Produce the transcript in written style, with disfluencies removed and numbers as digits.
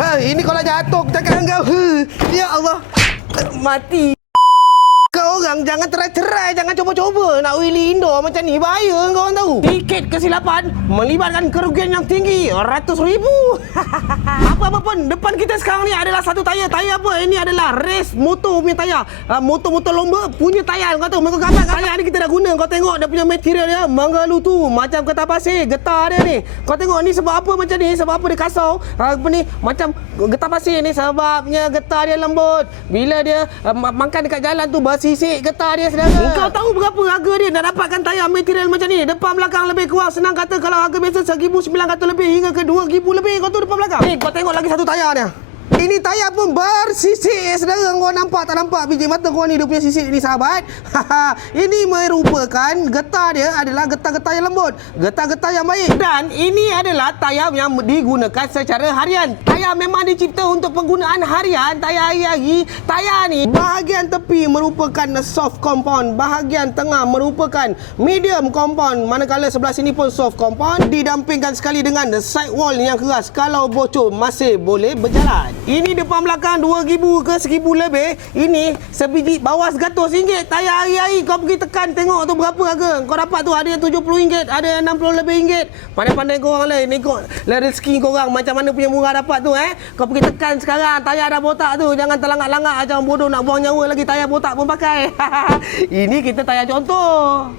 Ini kalau jatuh cakap dengan kau. Ya Allah. Mati. Kau orang jangan cerai-cerai, jangan cuba-cuba nak willy indoor macam ni. Bahaya kau orang tahu. Tiket kesilapan melibatkan kerugian yang tinggi, RM100,000. Apa-apa pun, depan kita sekarang ni adalah satu tayar. Tayar apa? Ini adalah race motor punya tayar. Motor-motor lomba punya tayar. Kau tahu, mereka gambar tayar ni kita dah guna. Kau tengok dia punya material dia, manggalu tu macam kertas pasir, getah dia ni. Kau tengok ni sebab apa macam ni? Sebab apa dia kasau? Apa ni? Macam getah pasir ni sebabnya getah dia lembut. Bila dia makan dekat jalan tu sisik getah dia, saudara. Kau tahu berapa harga dia nak dapatkan tayar material macam ni? Depan belakang lebih kurang, senang kata kalau harga biasa RM1,900 lebih hingga ke RM2,000 lebih. Kau tu depan belakang. Ni kau tengok lagi satu tayar dia. Ini tayar pun bersisik, saudara. Kau nampak tak nampak biji mata kau ni dia punya sisik ni, sahabat? Ini merupakan getah dia adalah getah-getah yang lembut, getah-getah yang baik. Dan ini adalah tayar yang digunakan secara harian. Tayar memang dicipta untuk penggunaan harian, tayar hari-hari. Tayar ni bahagian tepi merupakan soft compound, bahagian tengah merupakan medium compound, manakala sebelah sini pun soft compound, didampingkan sekali dengan side wall yang keras. Kalau bocor masih boleh berjalan. Ini depan belakang RM2,000 ke RM1,000 lebih. Ini sebiji bawah RM100. Tayar hari-hari kau pergi tekan tengok tu berapa harga. Kau dapat tu ada yang RM70, ada yang RM60 lebih ringgit. Pandai-pandai korang lah. Tengok rezeki korang macam mana punya murah dapat tu. Kau pergi tekan sekarang. Tayar dah botak tu. Jangan terlangak-langak macam bodoh nak buang nyawa lagi. Tayar botak pun pakai. Ini kita tayar contoh.